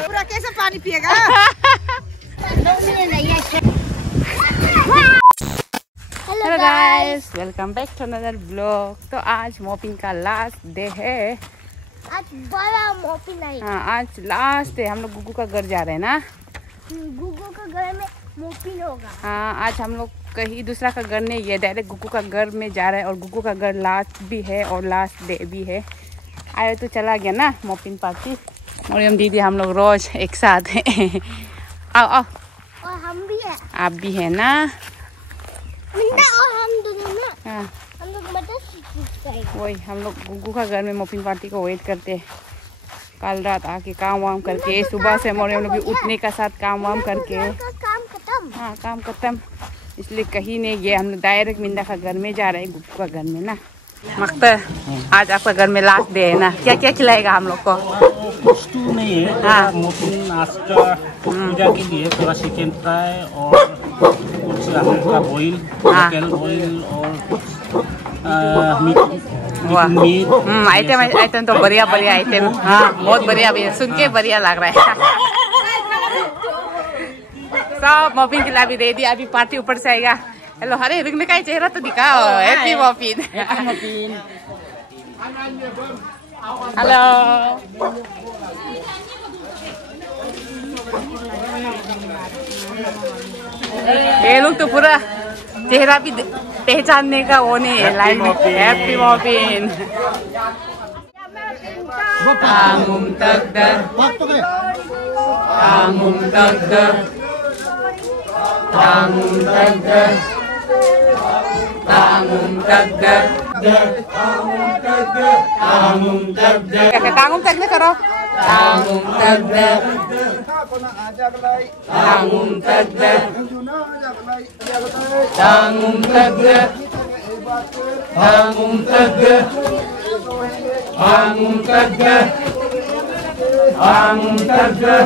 पूरा कैसे पानी पिएगा? Hello guys, welcome back to another blog. तो आज मोपिंग का लास्ट डे है। आज बड़ा मोपिंग नहीं। हाँ, आज लास्ट डे। हम लोग गुगू का घर जा रहे हैं ना। गुगू का घर में मोपिंग होगा। हाँ, आज हम लोग कहीं दूसरा का घर नहीं है, डायरेक्ट गुगू का घर में जा रहे हैं। और गुगू का घर लास्ट भी है और लास्ट डे भी है। आए तो चला गया ना मोपिंग पार्टी। और हम दीदी हम लोग रोज एक साथ हैं। आओ आओ। और हम भी हैं। आप भी है ना। और हम दोनों ना। हाँ, हम लोग मतलब वही हम लोग गुगू का घर में मोपिंग पार्टी को वेट करते हैं। कल रात आके काम वाम करके सुबह से मोरे हम लोग भी उठने का साथ काम वाम करके। काम खत्म। हाँ, काम खत्म। इसलिए कहीं नहीं गए, हम लोग डायरेक्ट मिंदा का घर में जा रहे हैं, गुगू का घर में ना। मख्तर, आज आपका घर में लास्ट डे है ना, क्या क्या खिलाएगा हम लोग को? कुछ नहीं है। हाँ, मोपिंग नाश्ता पूजा के लिए थोड़ा चिकन फ्राई और कुछ हल्का बॉइल, चिकन बॉइल और मीट। आइटम तो बढ़िया बढ़िया आइटम। हाँ, बहुत बढ़िया भैया, सुन के बढ़िया लग रहा है। सब मोपिन के लिए अभी रेडी, अभी पार्टी ऊपर से आएगा। हेलो, अरे रुकने का चेहरा तो दिखाओ। हैप्पी मोपिन। हेलो, ये लोग तो पूरा चेहरा भी पहचानने का वो नहीं है लाइन में। हैप्पी मोपिन। तांगुम तकदर, तांगुम तकदर, तांगुम तकदर, तांगुम तकदर, तांगुम तकदर करो। तांगुम तकदर, तांगुम तकदर, तांगुम तकदर, तांगुम तकदर, तांगुम तकदर, तांगुम तकदर।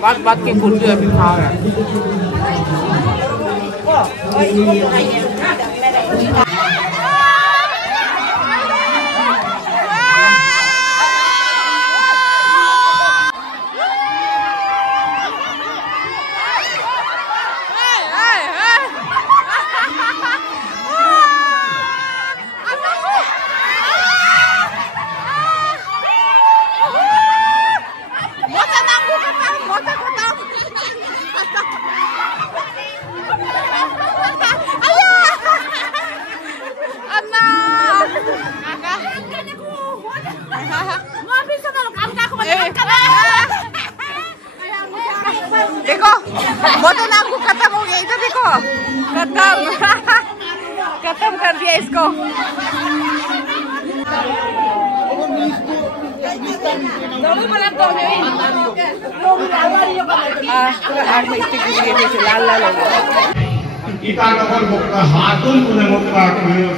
बात बात के कुर्सी अभी खा रहा है। देखो बोतल आपको खत्म हो गया, इधर देखो खत्म। खत्म कर दिया इसको। लाल लाल हो गया। Itakapag hatun po na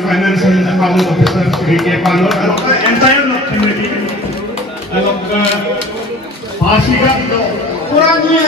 financial account officer Rike Pano and entire community Pasigat Kurangnya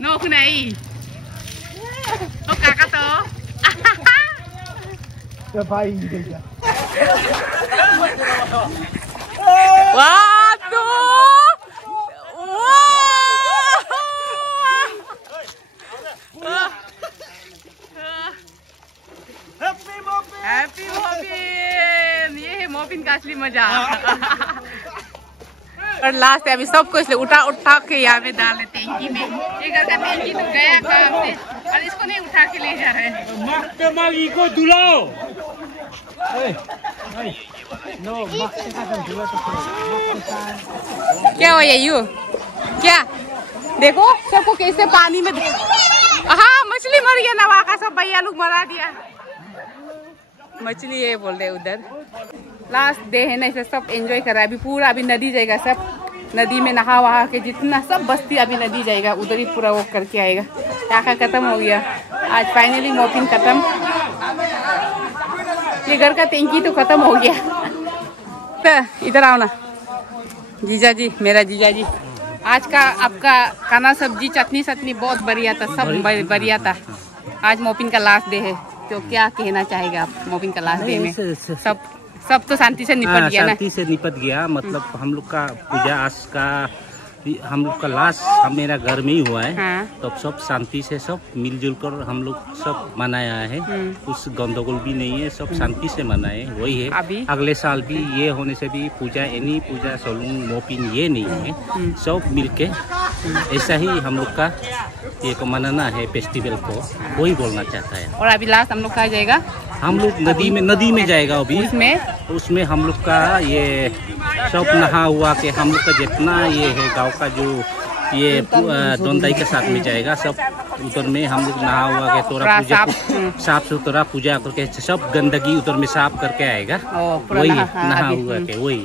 No, kunai. Oh, kakak to. Waduh. Happy Mopin, ये है मोपिन का असली मजा। और लास्ट है अभी सबको इसलिए उठा के यहाँ पे डाल देते हैं टैंकी में। ये घर का टैंकी तो गया काम से और इसको नहीं उठा के ले जा रहे हैं। को दुलाओ। क्या हुआ यू? क्या देखो सबको कैसे पानी में, हाँ मछली मर गया नवा का, सब भैया लोग मरा दिया मछली, ये बोल रहे उधर। लास्ट डे है ना, इसे सब एंजॉय कर रहा है। अभी पूरा अभी नदी जाएगा, सब नदी में नहा वहा के जितना सब बस्ती अभी नदी जाएगा, उधर ही पूरा वो करके आएगा। टाका खत्म हो गया आज, फाइनली मोपिन खत्म। ये घर का टैंकी तो खत्म हो गया। तो इधर आओ ना जीजा जी, मेरा जीजा जी। आज का आपका खाना सब्जी चटनी सटनी बहुत बढ़िया था, सब बढ़िया था। आज मोपिन का लास्ट डे है, तो क्या कहना चाहेगा आप मोपिन का लास्ट डे में? सब तो शांति से निपट गया ना? शांति से निपट गया, मतलब हम लोग का पूजा आज का हम लोग का लास्ट मेरा घर में ही हुआ है। हाँ। तो सब शांति से सब मिलजुल कर हम लोग सब मनाया है। कुछ गंदगोल भी नहीं है, सब शांति से मनाए। वही है अभी अगले साल भी ये होने से भी पूजा एनी पूजा सोलूंग मोपिन ये नहीं है, सब मिलके ऐसा ही हम लोग का ये को मनाना है फेस्टिवल को, वही बोलना चाहता है। और अभी लास्ट हम लोग कहाँ जाएगा? हम लोग नदी में जाएगा अभी। उसमें हम लोग का ये सब नहा हुआ के हम लोग का जितना ये है गांव का जो ये दोनदाई के साथ में जाएगा सब। उधर में हम लोग नहा हुआ के थोड़ा पूजा साफ सुथरा पूजा करके सब गंदगी उधर में साफ करके आएगा। वही नहा हुआ के वही।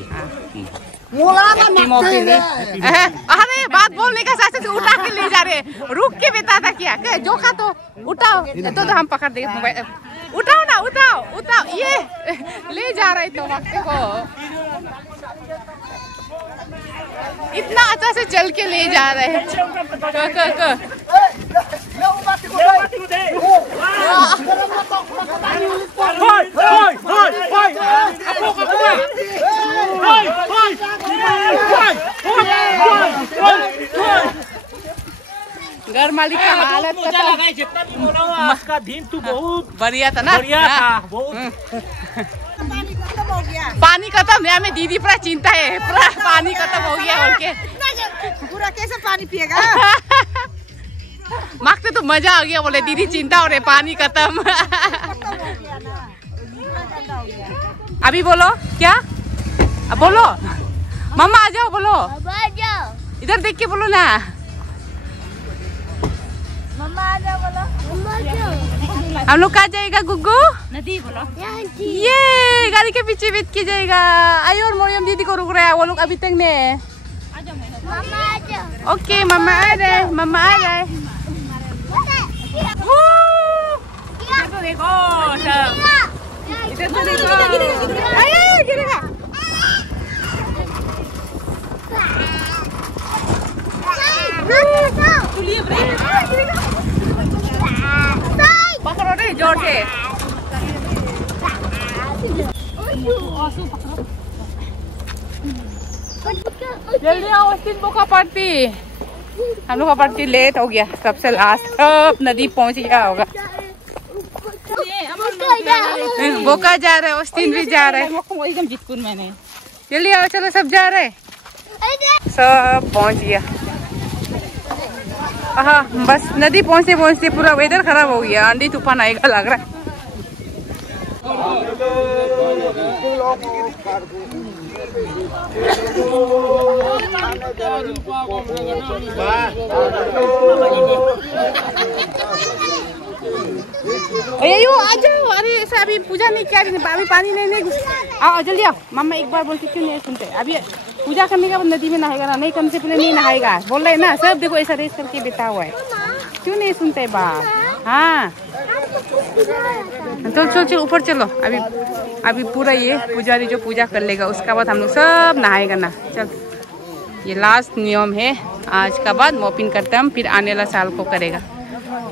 अरे बात बोलने का साथ उठा के ले जा रहे, रुक के बताता क्या जो खा तो उठाओ तो हम पकड़ देंगे। उठाओ ना, उठाओ उठाओ, ये ले जा रहे तो वक्त को इतना अच्छा से चल के ले जा रहे हैं। घर मालिक का हालत का दिन तो बहुत बढ़िया था ना, बढ़िया था बहुत। पानी खत्म है, हमें दीदी पूरा चिंता है, पूरा पानी खत्म हो गया बोल के। पूरा कैसे पानी पिएगा? मांगते तो मजा आ गया, बोले दीदी चिंता हो रही पानी खत्म। अभी बोलो क्या? अब बोलो मम्मा आ जाओ, बोलो इधर देख के बोलो ना, मम्मा आ जाओ, बोलो हम लोग कहाँ जाएगा गुग्गू? नदी बोलो। ये गाड़ी के पीछे बैठ के जाएगा। आयो और मरियम दीदी को रुक रहा है, वो लोग अभी तक ने। मम्मा आ जाओ। ओके मम्मा आ रहे, मम्मा आ रहे। इधर तो देखो सब, इधर तो देखो, अरे गिरेगा। पकड़ो रे जोर से। जल्दी आओ, अस्तिन बोका पार्टी। हम लोग का पार्टी लेट हो गया, सबसे लास्ट सब नदी पहुंच गया होगा। बोका जा रहे, अस्तिन भी जा रहे। जल्दी आओ, चलो सब जा रहे, सब पहुंच गया। हाँ बस नदी पहुंचते पहुंचते पूरा वेदर खराब हो गया, आंधी तूफान आएगा लग रहा है। आ जाओ, अरे ऐसा अभी पूजा नहीं किया, अभी पानी नहीं आओ जल्दी आओ। मम्मा एक बार बोलती क्यों नहीं सुनते? अभी पूजा करने का नदी में नहाएगा ना, नहीं करने से पहले नहीं नहाएगा बोल रहे ना सब। देखो ऐसा रेस करके बैठा हुआ है, क्यों नहीं सुनते बात? हाँ चल चल चल ऊपर चलो। अभी पूरा ये पुजारी जो पूजा कर लेगा, उसका बाद हम लोग सब नहाएगा ना। चल ये लास्ट नियम है आज का, बाद मोपिन करते हम, फिर आने वाला साल को करेगा।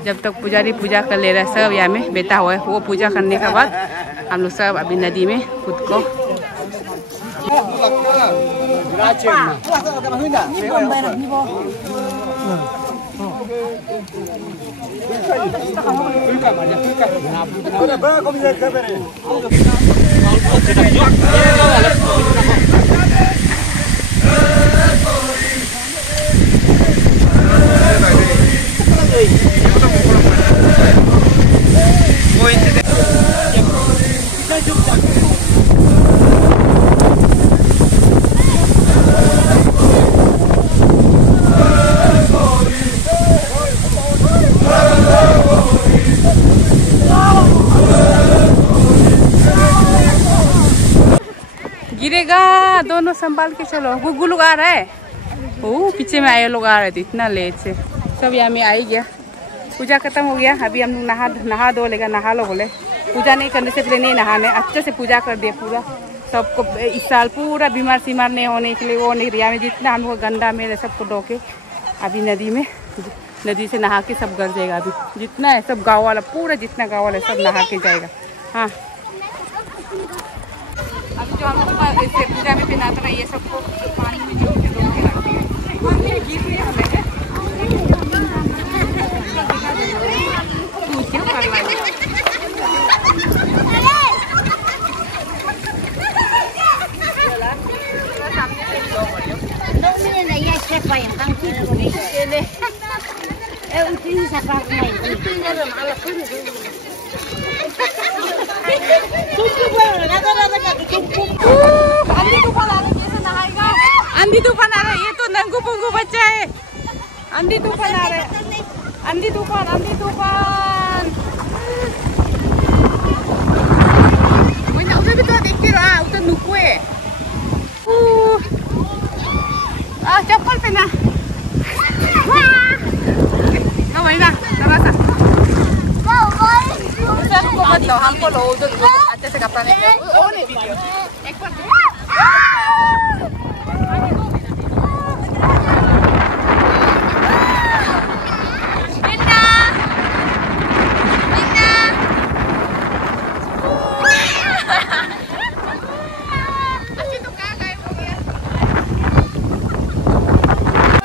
जब तक पुजारी पूजा कर ले रहा है सब यहाँ में बैठा हुआ है, वो पूजा करने के बाद हम लोग सब अभी नदी में खुद को गिरेगा, दोनों संभाल के चलो। गुग्गू लोग आ रहा है, ओ पीछे में आए लोग आ रहे थे इतना लेट से। सब यहाँ में आ ही गया, पूजा खत्म हो गया। अभी हम लोग नहा धो लेगा, नहा लो बोले। पूजा नहीं करने से पहले नहीं नहाने, अच्छे से पूजा कर दिया पूरा सबको। इस साल पूरा बीमार सीमार नहीं होने के लिए वो नहीं रिया में जितना हम लोग गंदा में सबको धो के अभी नदी से नहा के सब घर जाएगा। अभी जितना है सब गाँव वाला, पूरा जितना गाँव वाला सब नहा के जाएगा। हाँ अभी जो हम लोग पूजा में पहनाता रहा ये सबको पानी में जो आंधी तूफान आ रहा है। ये तो नंगू पुंगू बच्चा है, आंधी तूफान आ रहा है, आंधी तूफान, आंधी तूफान। उधर भी तो देखते रहा, उधर नुकू है। चप्पल पहना। ना वही ना, थोड़ा सा। सबको मत लो, हमको लो, उधर अच्छे से कपड़ा नहीं। ओ नहीं वीडियो। एक बार।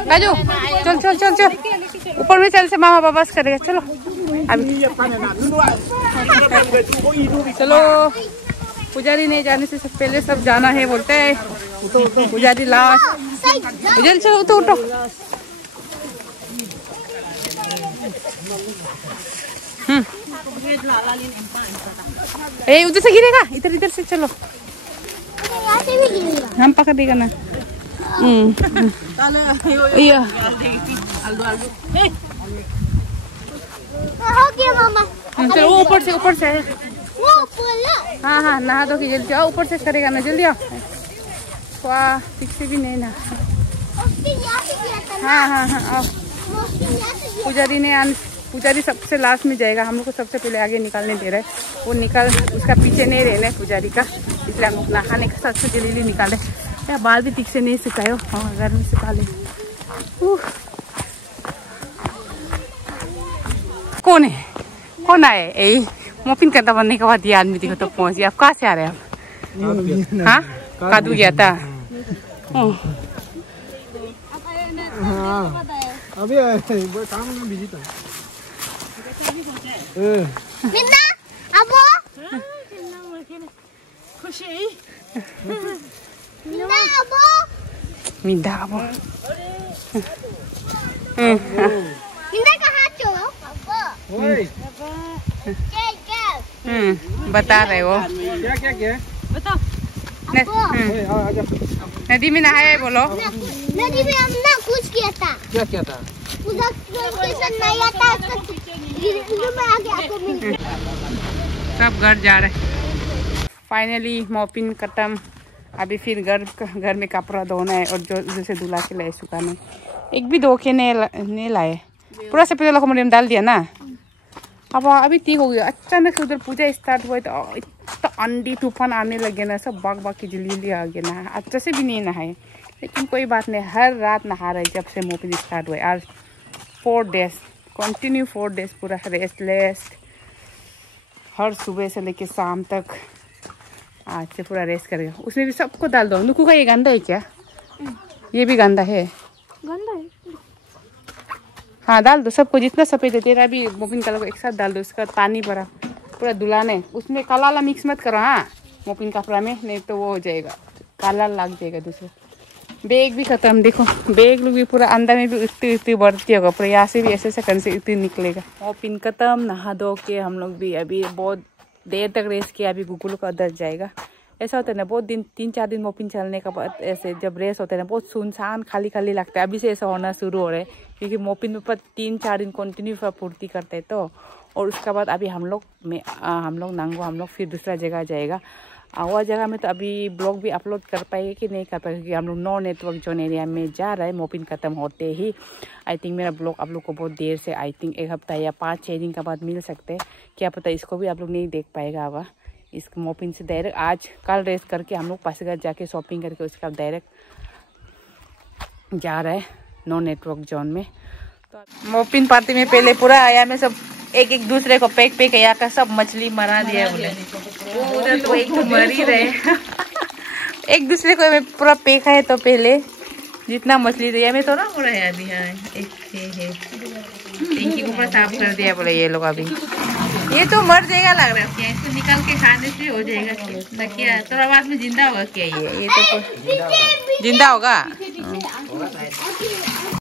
राजू चल चल चल चल, ऊपर में चल से मामा पापा करेगा। चलो अभी चलो, पुजारी नहीं जाने से पहले सब जाना है बोलते हैं। पुजारी लास्ट, जल्दी चलो, उठो उठो। उधर से गिरेगा, इधर इधर से चलो, हम पकड़ देगा ना। iya चलो ऊपर से हाँ हाँ नहा दो कि जल्दी आओ, ऊपर से करेगा ना, जल्दी आओ। वाह ठीक से भी नहीं ना। हाँ हाँ हाँ आओ। पुजारी सबसे लास्ट में जाएगा, हम लोग को सबसे पहले आगे निकालने दे रहे हैं। वो निकाल, उसका पीछे नहीं रहना है पुजारी का, इसलिए हम लोग नहाने के साथ से जल्दी निकाले। या बाल भी ठीक से नहीं सुखाए हो, हाँ घर में सुखा ले। कौन है, कौन आए? ए मोपिन करता बनने के बाद ये आदमी देखो तो पहुंच गया। आप कहाँ से आ रहे हैं आप? हाँ कादू गया था। अभी काम में बिजी था। खुशी minda apa? Minda कहाँ चलो? बता रहे हो। क्या बताओ। नदी में नहाया बोलो। नदी में हम ना कुछ किया था। क्या था? उधर नहीं आता, सब घर जा रहे। फाइनली मोपिन खत्म। अभी फिर घर में कपड़ा धोना है और जो जैसे धुला के लाए सुखाने। एक भी धो के नहीं लाए, पूरा से पहले लोग में डाल दिया ना। अब अभी ठीक हो गया। अचानक से उधर पूजा स्टार्ट हुआ तो इतना आंधी तूफान आने लगे ना, सब बाग की जल्दी आ गया ना। अच्छे से भी नहीं नहाए, लेकिन कोई बात नहीं, हर रात नहा रहे जब से मोपिन स्टार्ट हुआ। आज 4 डेज कंटिन्यू, 4 डेज पूरा रेस्टलेस, हर सुबह से लेके शाम तक आज से पूरा रेस्ट करेगा। उसमें भी सबको डाल दो। नुकू का ये गंदा है क्या? ये भी गंदा है। हाँ डाल दो सबको, जितना सफेद है। तेरा भी मोपिन कलर को एक साथ डाल दो। इसका पानी भरा पूरा दुलाने, उसमें काला वाला मिक्स मत करो। हाँ मोपिन कपड़ा में, नहीं तो वो हो जाएगा, काला लग जाएगा दूसरा। बैग भी खत्म, देखो बैग लोग भी पूरा अंदर में भी इतनी बढ़ती होगा, पूरा यहाँ से भी ऐसे करने से इतनी निकलेगा। मोपिन खत्म, नहा धो के हम लोग भी अभी बहुत देर तक रेस्ट किया। अभी गुगुल का उधर जाएगा। ऐसा होता है ना, बहुत दिन 3-4 दिन मोपिन चलने का बाद ऐसे जब रेस होता है ना, बहुत सुनसान खाली खाली लगता है। अभी से ऐसा होना शुरू हो रहा है, क्योंकि मोपिन में पर 3-4 दिन कंटिन्यू पूर्ति करते हैं तो। और उसके बाद अभी हम लोग नंगो हम लोग फिर दूसरा जगह जाएगा। वह जगह में तो अभी ब्लॉग भी अपलोड कर पाएंगे कि नहीं कर पाएंगे, क्योंकि हम लोग नो नेटवर्क जोन एरिया में जा रहे हैं। मोपिन खत्म होते ही आई थिंक मेरा ब्लॉग आप लोग को बहुत देर से, आई थिंक 1 हफ्ता या 5-6 दिन के बाद मिल सकते हैं। क्या पता इसको भी आप लोग नहीं देख पाएगा। अब इस मोपिन से डायरेक्ट आज कल रेस करके हम लोग पासीघाट जाके शॉपिंग करके उसका डायरेक्ट जा रहे हैं नो नेटवर्क जोन में। तो मोपिन पार्टी में पहले पूरा आया में सब एक दूसरे को पैक आया का सब मछली मरा दिया बोले। उधर तो एक तो मर ही रहे एक दूसरे को में पूरा पैक है। तो पहले जितना मछली दिया में तो ना पूरा है अभी। हाँ एक है इनकी ऊपर साफ कर दिया बोले ये लोग। अभी ये तो मर जाएगा लग रहा है क्या? इसको निकाल के खाने से हो जाएगा ना क्या? थोड़ा बाद में जिंदा होगा क्या? ये तो जिंदा होगा।